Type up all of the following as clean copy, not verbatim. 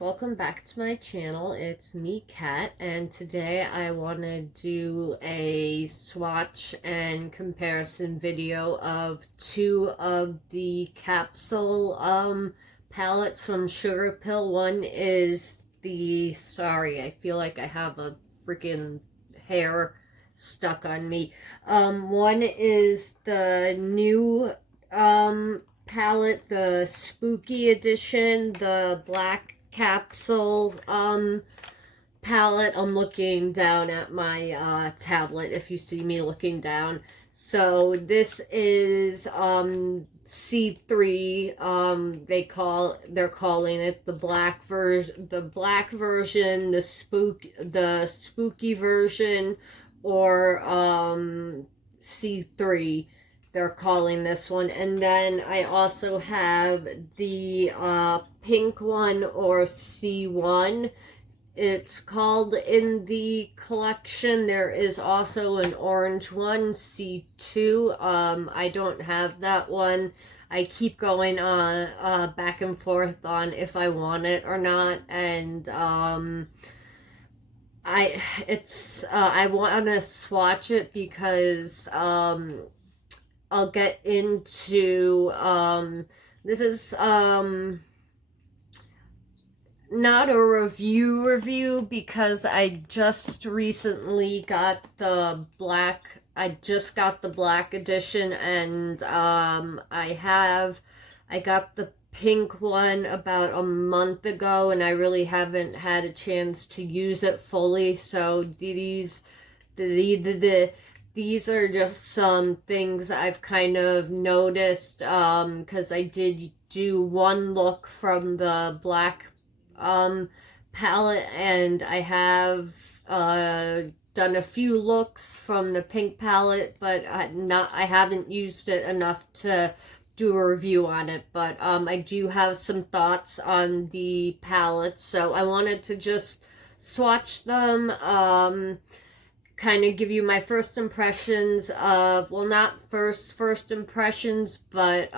welcome back to my channel. It's me, Kat, and today I want to do a swatch and comparison video of two of the capsule palettes from Sugarpill. One is the, sorry, I feel like I have a freaking hair stuck on me. One is the new palette, the spooky edition, the Black Capsule palette. I'm looking down at my tablet if you see me looking down. So this is C3, they're calling it the black version, the spooky version, or C3 they're calling this one. And then I also have the pink one, or C1 it's called in the collection. There is also an orange one, C2. I don't have that one. I keep going on back and forth on if I want it or not, and I want to swatch it because I'll get into, this is, not a review because I just recently got the black, edition, and, I got the pink one about a month ago, and I really haven't had a chance to use it fully, so these are just some things I've kind of noticed, because I did do one look from the black palette, and I have done a few looks from the pink palette, but I haven't used it enough to do a review on it. But I do have some thoughts on the palettes, so I wanted to just swatch them, kind of give you my first impressions of, well, not first impressions, but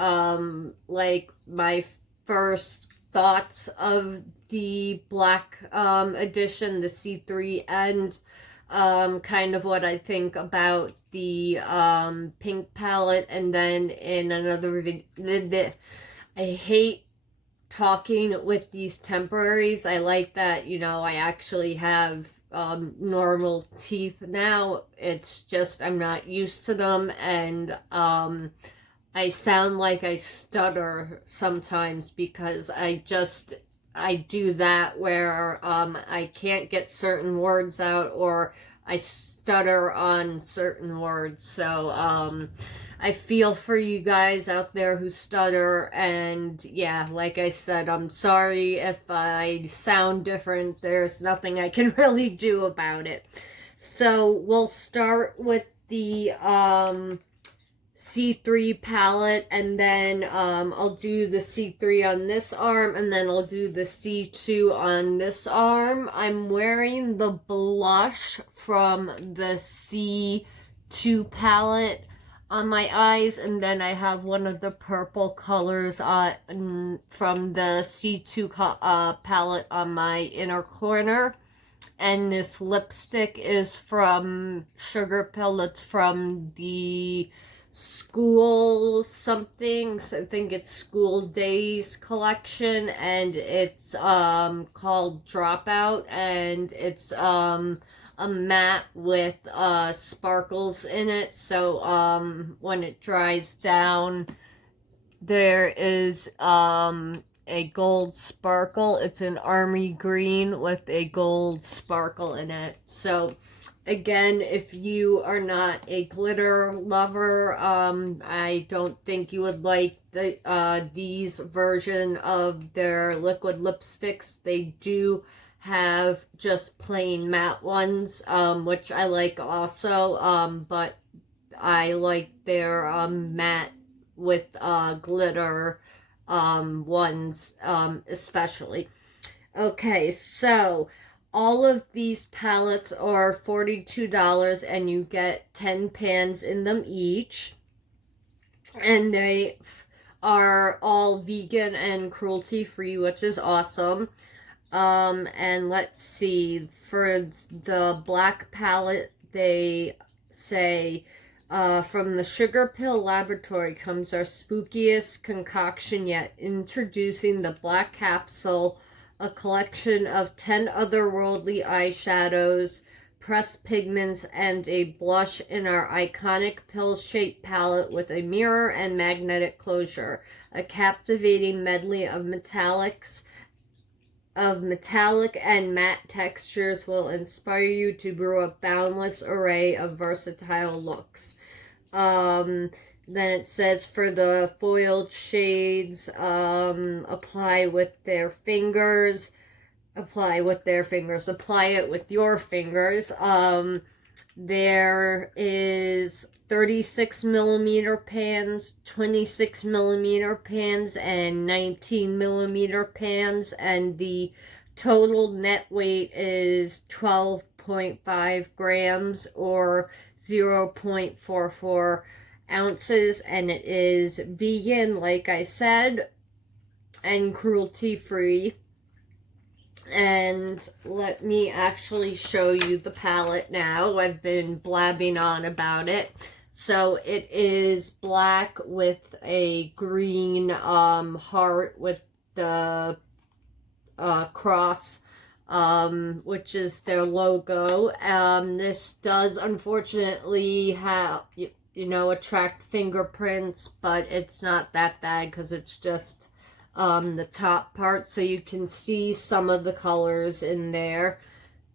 like my first thoughts of the black edition, the C3, and kind of what I think about the pink palette. And then in another video, I hate talking with these temporaries. I like that, you know, I actually have normal teeth now. It's just I'm not used to them, and I sound like I stutter sometimes because I do that where I can't get certain words out, or I stutter on certain words. So I feel for you guys out there who stutter, and yeah, like I said, I'm sorry if I sound different. There's nothing I can really do about it. So we'll start with the C3 palette, and then I'll do the C3 on this arm, and then I'll do the C2 on this arm. I'm wearing the blush from the C2 palette on my eyes, and then I have one of the purple colors from the C2 palette on my inner corner. And this lipstick is from Sugarpill. It's from the School something, I think it's School Days collection, and it's called Dropout, and it's a matte with sparkles in it. So when it dries down, there is a gold sparkle. It's an army green with a gold sparkle in it. So again, if you are not a glitter lover, I don't think you would like these version of their liquid lipsticks. They do have just plain matte ones, which I like also, but I like their matte with glitter ones especially. Okay, so all of these palettes are $42, and you get 10 pans in them each. And they are all vegan and cruelty-free, which is awesome. And let's see, for the black palette, they say, from the Sugarpill Laboratory comes our spookiest concoction yet, introducing the Black Capsule, a collection of 10 otherworldly eyeshadows, pressed pigments, and a blush in our iconic pill-shaped palette with a mirror and magnetic closure. A captivating medley of metallic and matte textures will inspire you to brew a boundless array of versatile looks. Then it says for the foiled shades, apply with their fingers, apply it with your fingers. There is 36mm pans, 26mm pans, and 19mm pans, and the total net weight is 12.5 grams or 0.44 ounces, and it is vegan, like I said, and cruelty-free. And let me actually show you the palette now. I've been blabbing on about it. So it is black with a green heart with the cross, which is their logo. This does unfortunately have, attract fingerprints, but it's not that bad because it's just the top part, so you can see some of the colors in there.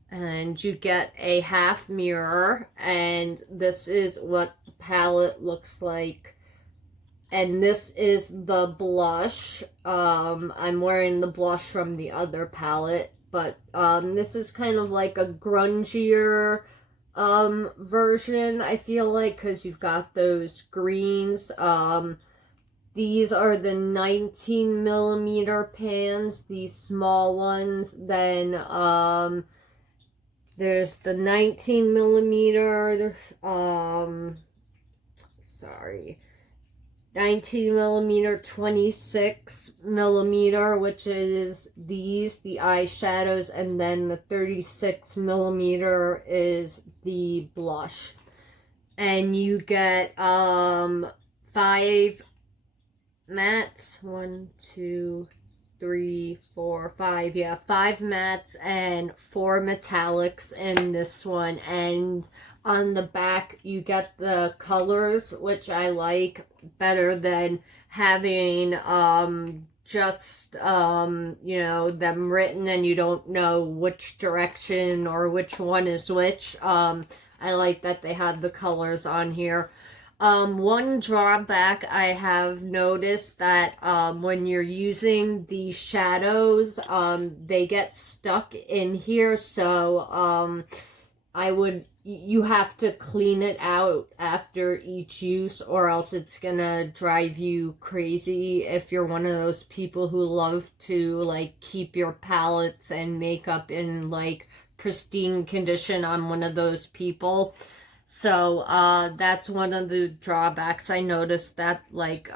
And you get a half mirror, and this is what the palette looks like. And this is the blush. I'm wearing the blush from the other palette, but this is kind of like a grungier version, I feel like, because you've got those greens. These are the 19mm pans, these small ones. Then there's the 19mm, 19mm, 26mm, which is these, the eyeshadows, and then the 36mm is the blush. And you get 5 mattes, 1, 2, 3, 4, 5, yeah, 5 mattes and 4 metallics in this one. And on the back you get the colors, which I like better than having just them written and you don't know which direction or which one is which. I like that they have the colors on here. One drawback I have noticed that when you're using the shadows, they get stuck in here, so you have to clean it out after each use, or else it's gonna drive you crazy if you're one of those people who love to like keep your palettes and makeup in like pristine condition. I'm one of those people. So, that's one of the drawbacks. I noticed that, like,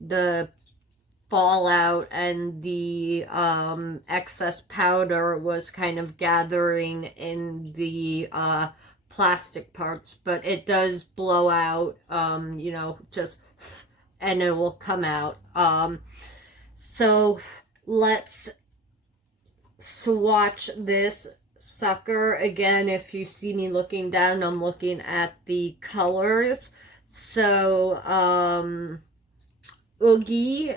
the fallout and the, excess powder was kind of gathering in the, plastic parts, but it does blow out, and it will come out. So, let's swatch this sucker. Again, if you see me looking down, I'm looking at the colors. So Oogie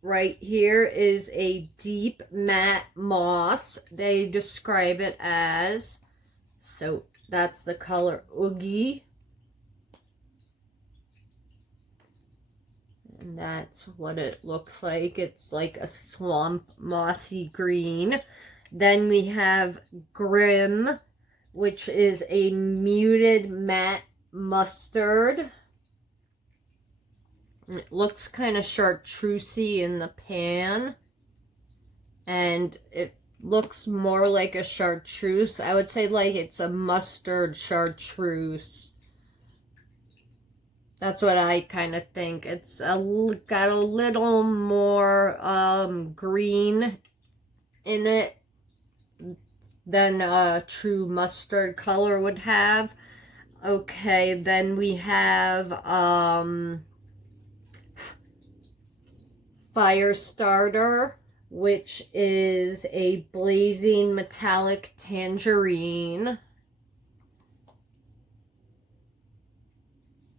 right here is a deep matte moss. They describe it as, so that's the color Oogie, and that's what it looks like. It's like a swamp mossy green. Then we have Grimm, which is a muted matte mustard. It looks kind of chartreusey in the pan, and it looks more like a chartreuse. I would say like it's a mustard chartreuse. That's what I kind of think. It's got a little more green in it than a true mustard color would have. Okay, then we have Firestarter, which is a blazing metallic tangerine.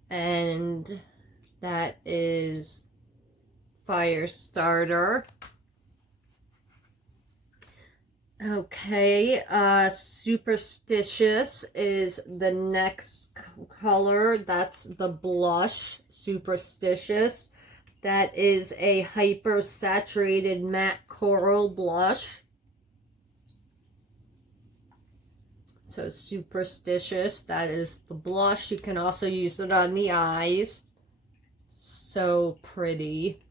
And that is Firestarter. Okay, Superstitious is the next color. That's the blush, Superstitious. That is a hyper saturated matte coral blush. So Superstitious, that is the blush. You can also use it on the eyes. So pretty.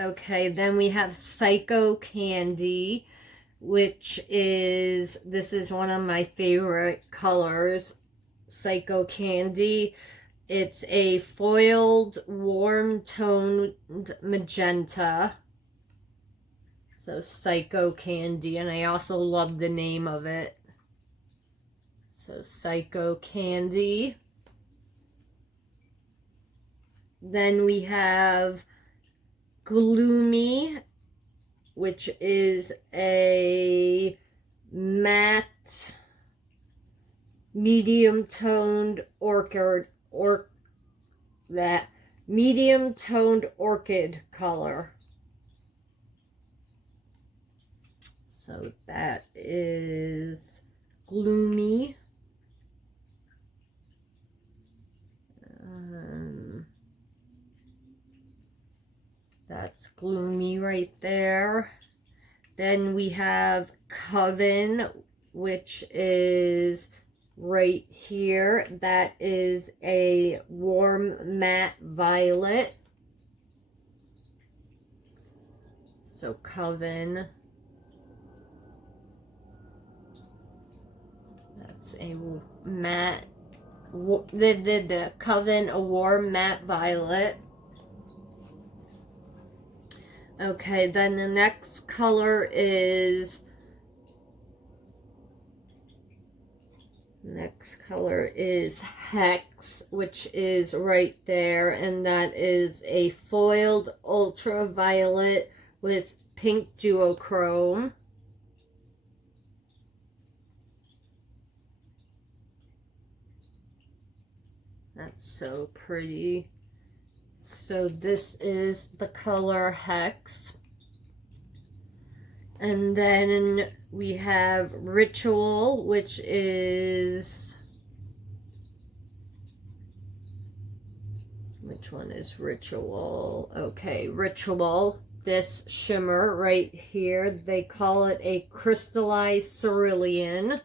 Okay, then we have PsyhoCandy, which is, this is one of my favorite colors, PsyhoCandy. It's a foiled, warm-toned magenta. So PsyhoCandy, and I also love the name of it. So PsyhoCandy. Then we have Gloomy, which is a matte, medium-toned medium-toned orchid color. So that is Gloomy. That's Gloomy right there. Then we have Coven, which is right here. That is a warm matte violet. So Coven. That's a matte, the Coven, a warm matte violet. Okay, then the next color is, Hex, which is right there, and that is a foiled ultraviolet with pink DuoChrome. That's so pretty. So this is the color Hex. And then we have Ritual, which is, which one is Ritual? Okay, Ritual. This shimmer right here, they call it a Crystallized Cerulean.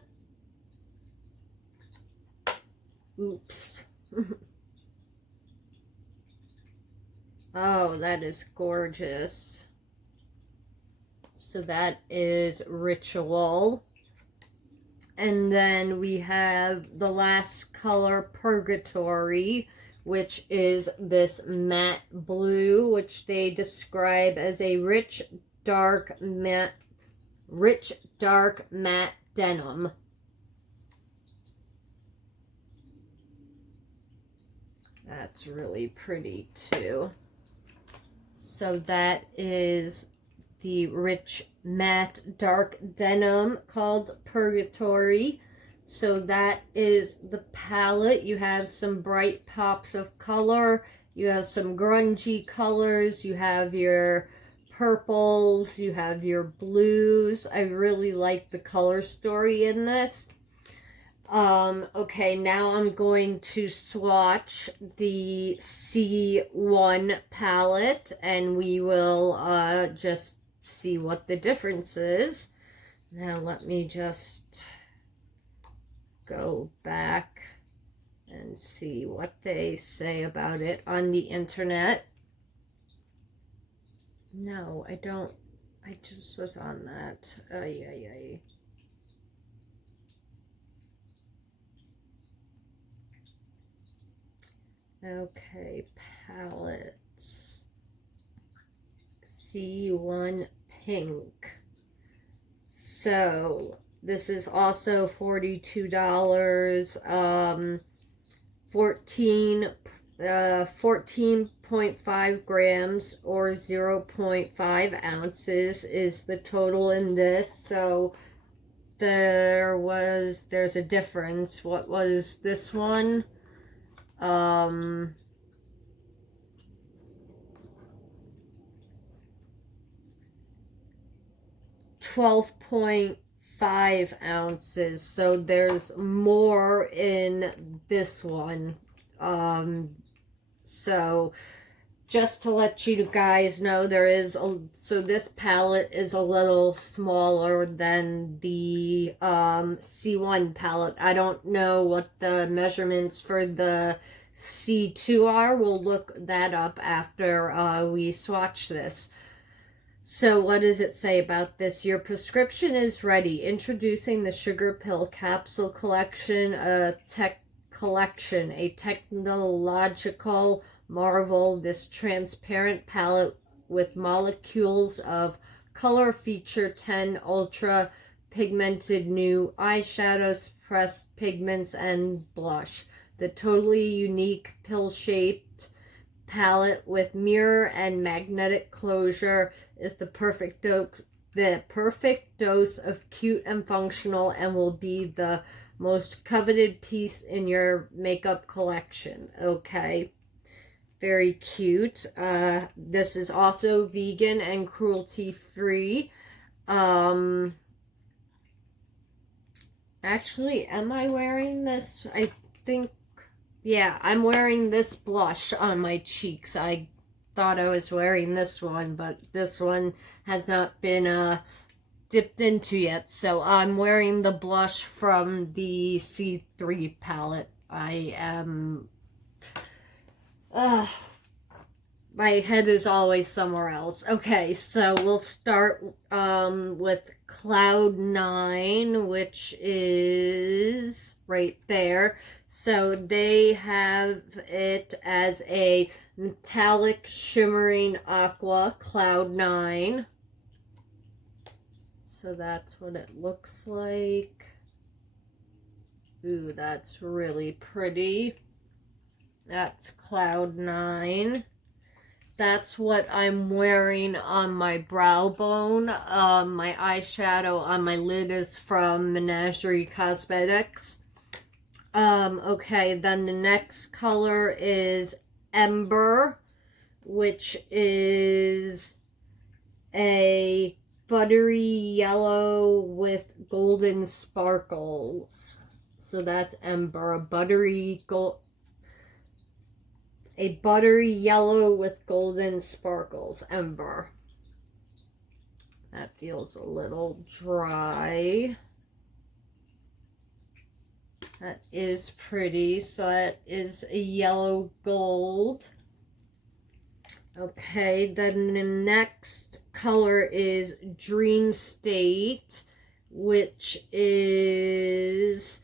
Oops. Oh, that is gorgeous. So that is Ritual. And then we have the last color, Purgatory, which is this matte blue, which they describe as a rich, dark matte denim. That's really pretty too. So that is the rich matte dark denim called Purgatory. So that is the palette. You have some bright pops of color. You have some grungy colors. You have your purples. You have your blues. I really like the color story in this. Okay, now I'm going to swatch the C1 palette, and we will just see what the difference is. Now let me just go back and see what they say about it on the internet. No, I don't. I just was on that. Ay. Okay, palettes. C1 Pink. So this is also $42. 14.5 grams or 0.5 ounces is the total in this. So there's a difference. What was this one? 12.5 ounces. So there's more in this one. So just to let you guys know, so this palette is a little smaller than the C1 palette. I don't know what the measurements for the C2 are. We'll look that up after we swatch this. So what does it say about this? Your prescription is ready. Introducing the Sugarpill Capsule collection, a technological marvel. This transparent palette with molecules of color feature 10 ultra pigmented new eyeshadows, pressed pigments, and blush. The totally unique pill-shaped palette with mirror and magnetic closure is the perfect dose of cute and functional, and will be the most coveted piece in your makeup collection. Okay, very cute. This is also vegan and cruelty free. Actually, am I wearing this? I think, yeah, I'm wearing this blush on my cheeks. I thought I was wearing this one, but this one has not been dipped into yet. So I'm wearing the blush from the C3 palette. I am... my head is always somewhere else. Okay, so we'll start with Cloud 9, which is right there. So they have it as a metallic shimmering aqua Cloud 9. So that's what it looks like. Ooh, that's really pretty. That's Cloud 9. That's what I'm wearing on my brow bone. My eyeshadow on my lid is from Menagerie Cosmetics. Okay, then the next color is Ember, which is a buttery yellow with golden sparkles. So that's Ember, a buttery yellow with golden sparkles, Ember. That feels a little dry. That is pretty. So that is a yellow gold. Okay, then the next color is Dream State, which is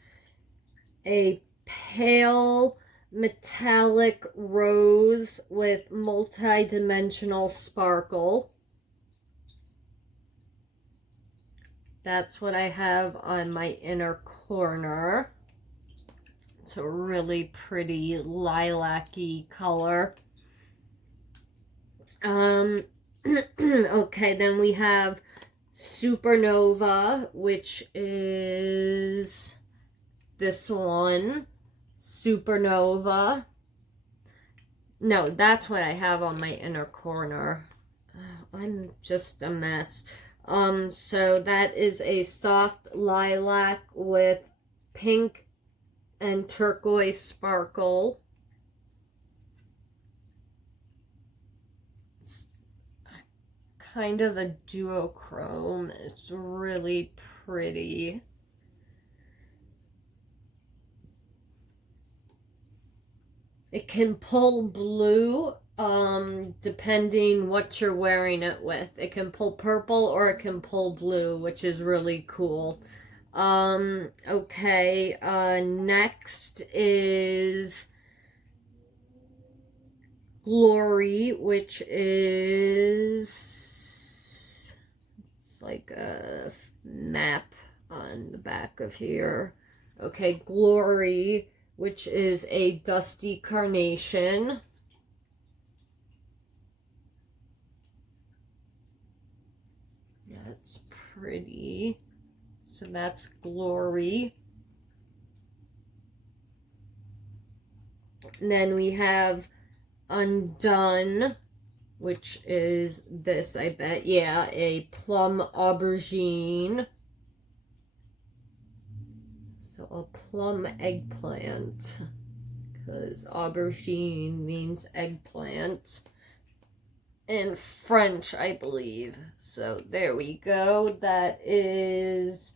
a pale metallic rose with multi-dimensional sparkle. That's what I have on my inner corner. It's a really pretty lilac-y color. Okay, then we have Supernova, which is this one. Supernova. No, that's what I have on my inner corner. I'm just a mess. So that is a soft lilac with pink and turquoise sparkle. It's kind of a DuoChrome. It's really pretty. It can pull blue, depending what you're wearing it with. It can pull purple or it can pull blue, which is really cool. Okay, next is Glory, which is There's like a map on the back of here. Okay, Glory, which is a dusty carnation. That's pretty. So that's Glory. And then we have Undone, which is this, I bet. Yeah, a plum aubergine. So a plum eggplant, because aubergine means eggplant in French, I believe. So there we go. That is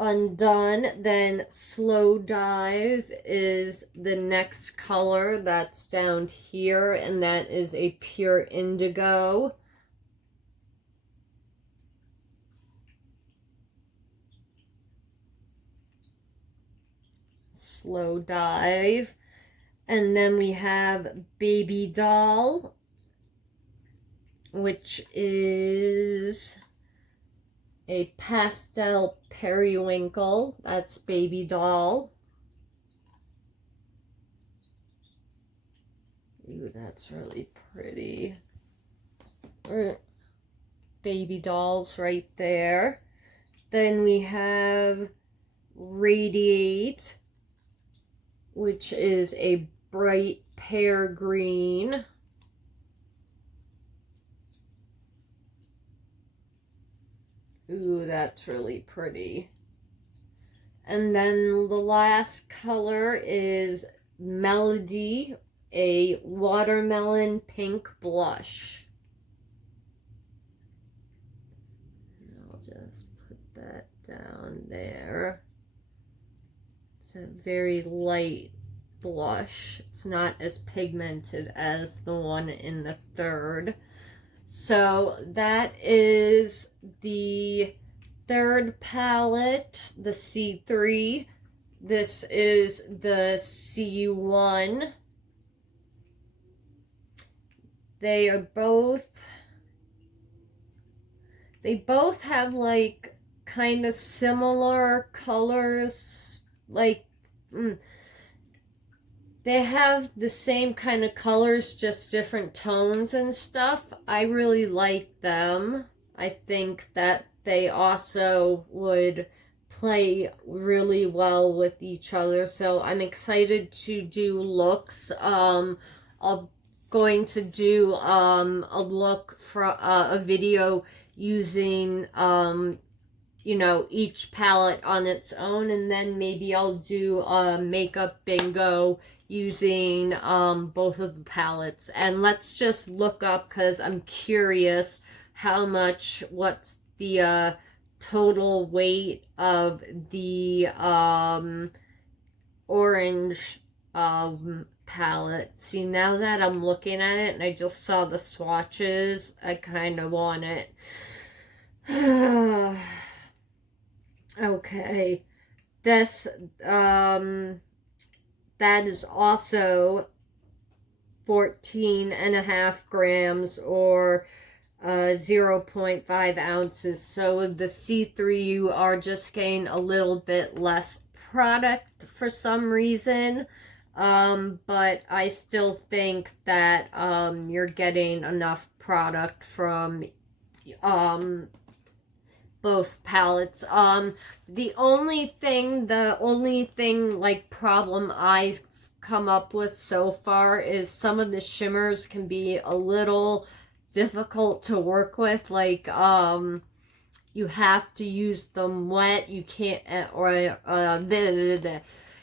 Undone. Then Slow Dive is the next color that's down here, and that is a pure indigo. Slow Dive. And then we have Baby Doll, which is a pastel periwinkle. That's Baby Doll. Ooh, that's really pretty. Baby Dolls right there. Then we have Radiate, which is a bright pear green. Ooh, that's really pretty. And then the last color is Melody, a watermelon pink blush. I'll just put that down there. It's a very light blush. It's not as pigmented as the one in the third. So that is the third palette, the C3. This is the C1. They both have like kind of similar colors, like they have the same kind of colors, just different tones and stuff. I really like them. I think that they also would play really well with each other. So I'm excited to do looks. I'm going to do a look for a video using you know, each palette on its own, and then maybe I'll do a makeup bingo using both of the palettes. And let's just look up, because I'm curious how much, what's the total weight of the orange palette. See, now that I'm looking at it and I just saw the swatches, I kind of want it. Okay, this that is also 14.5 grams, or 0.5 ounces. So the C3, you are just getting a little bit less product for some reason, but I still think that you're getting enough product from both palettes. The only thing like problem I've come up with so far is some of the shimmers can be a little difficult to work with. Like you have to use them wet. You can't,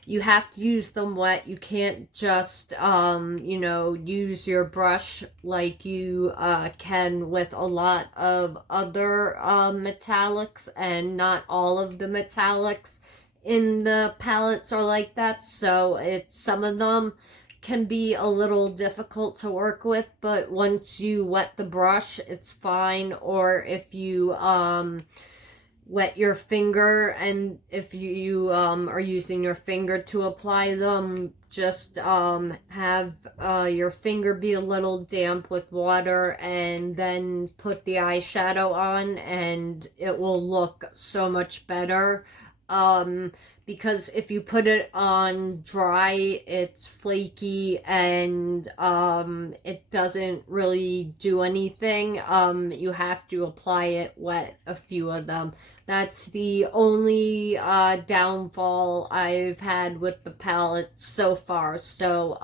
you have to use them wet. You can't just, you know, use your brush like you can with a lot of other metallics, and not all of the metallics in the palettes are like that. So some of them can be a little difficult to work with, but once you wet the brush, it's fine. Or if you wet your finger, and if you are using your finger to apply them, just have your finger be a little damp with water, and then put the eyeshadow on, and it will look so much better. Because if you put it on dry, it's flaky and it doesn't really do anything. You have to apply it wet, a few of them. That's the only downfall I've had with the palette so far. So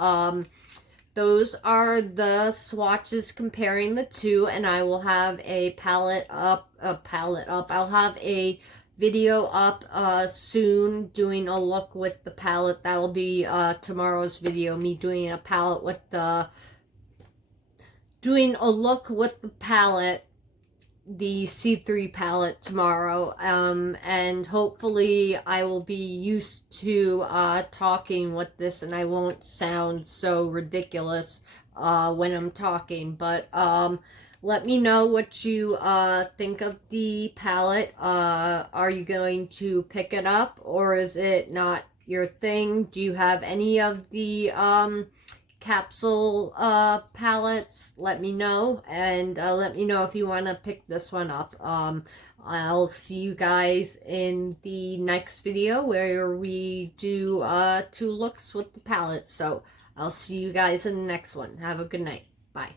those are the swatches comparing the two, and I will have a palette up. I'll have a video up soon doing a look with the palette. That will be tomorrow's video, me doing a palette with the palette, the C3 palette tomorrow, and hopefully I will be used to talking with this, and I won't sound so ridiculous when I'm talking. But let me know what you think of the palette. Are you going to pick it up, or is it not your thing? Do you have any of the capsule palettes? Let me know, and let me know if you want to pick this one up. I'll see you guys in the next video where we do 2 looks with the palette. So I'll see you guys in the next one. Have a good night. Bye.